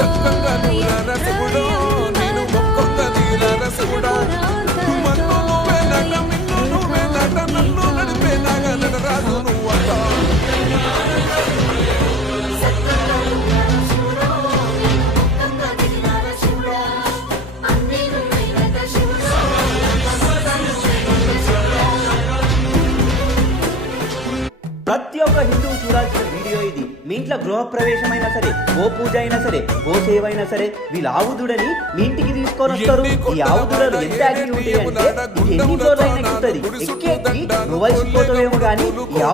సక్కంగా నూరార శివుడో నేను మొక్కంగా నీరార శివుడా మన్ను నువ్వే నట మిన్ను నువ్వే నట నన్ను నడిపే నాగ నటరాజు నువ్వట ప్రతి ఒక్క హిందువు చూడాల్సిన వీడియో ఇది. మీ ఇంట్లో గృహప్రవేశమైనా సరే, గో పూజ అయినా సరే, గో సేవ అయినా సరే, వీళ్ళ ఆవుదుడని మీ ఇంటికి తీసుకొని వస్తారు. ఈ ఆవుదుడలు ఎంత యాక్టివ్ ఉంటాయి అంటే ఇది ఎన్ని రోజులైనా ఎక్కుతుంది. ఎక్కి నువ్వు పోతావేమో కానీ